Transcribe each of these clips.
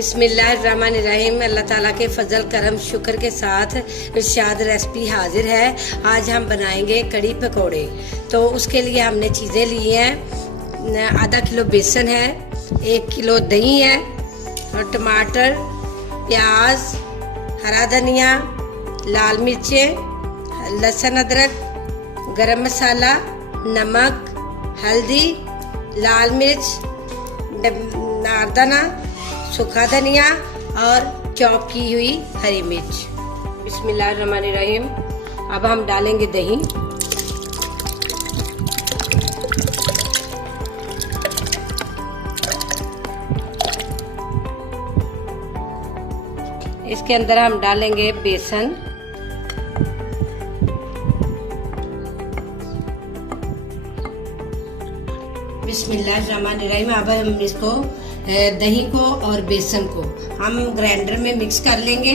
बिस्मिल्लाहिर्रहमानिर्रहीम। अल्लाह ताला के फजल करम शुक्र के साथ इरशाद रेसिपी हाजिर है। आज हम बनाएंगे कड़ी पकोड़े। तो उसके लिए हमने चीज़ें ली हैं। आधा किलो बेसन है, 1 किलो दही है और टमाटर, प्याज, हरा धनिया, लाल मिर्चें, लहसुन अदरक, गरम मसाला, नमक, हल्दी, लाल मिर्च, नारदाना, सूखा धनिया और चॉप की हुई हरी मिर्च। बिस्मिल्लाहिर्रहमानिर्रहीम। अब हम डालेंगे दही। इसके अंदर हम डालेंगे बेसन, बिस्मिल्लाहिर्रहमानिर्रहीम। अब हम इसको दही को और बेसन को हम ग्राइंडर में मिक्स कर लेंगे।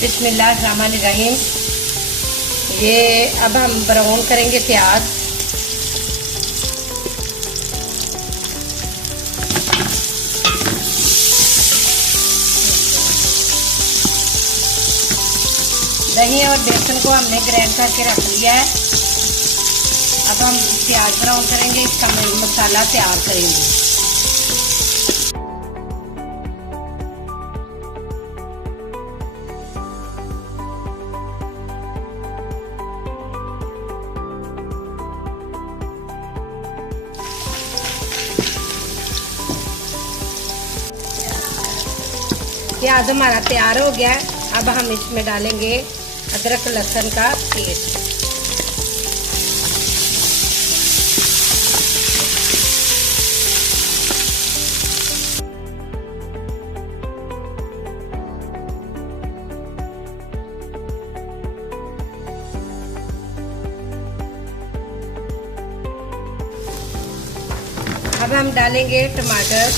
बिस्मिल्लाहिर्रहमानिर्रहीम। ये अब हम ब्राउन करेंगे प्याज। दही और बेसन को हमने ग्राइंड करके रख लिया है। अब हम प्याज ब्राउन करेंगे, इसका मसाला तैयार करेंगे। प्याज हमारा तैयार हो गया है। अब हम इसमें डालेंगे अदरक लहसुन का पेस्ट। अब हम डालेंगे टमाटर,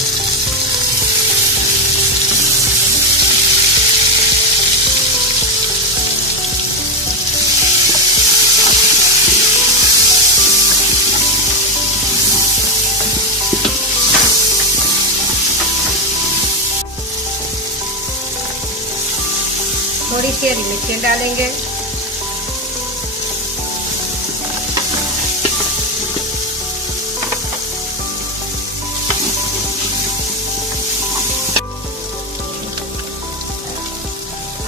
थोड़ी सी हरी मिर्चें डालेंगे,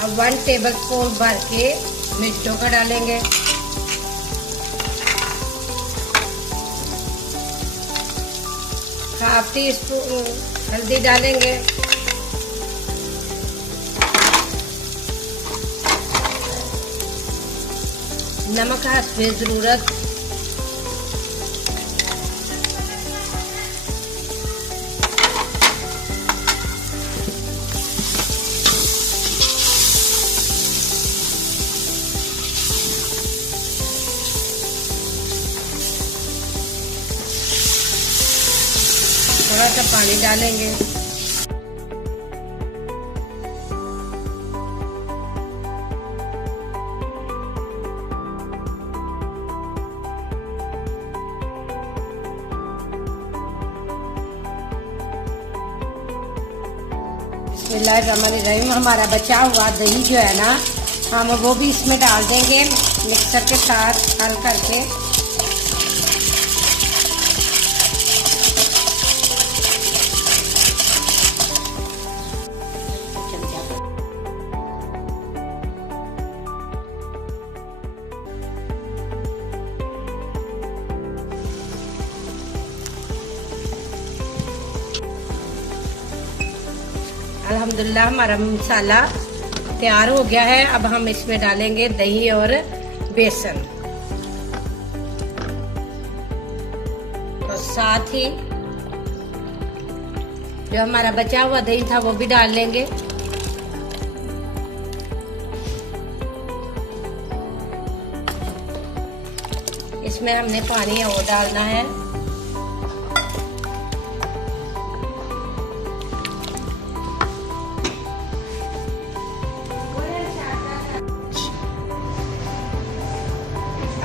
अब 1 टेबलस्पून भर के मिर्चों का डालेंगे, ½ टीस्पून हल्दी डालेंगे, नमक हस्बे ज़रूरत, थोड़ा सा पानी डालेंगे। बिस्मिल्लाहिर्रहमानिर्रहीम। हमारा बचा हुआ दही जो है ना, हम वो भी इसमें डाल देंगे मिक्सर के साथ हल करके। अल्हम्दुलिल्लाह हमारा मसाला तैयार हो गया है। अब हम इसमें डालेंगे दही और बेसन और साथ ही जो हमारा बचा हुआ दही था वो भी डाल लेंगे। इसमें हमने पानी और डालना है।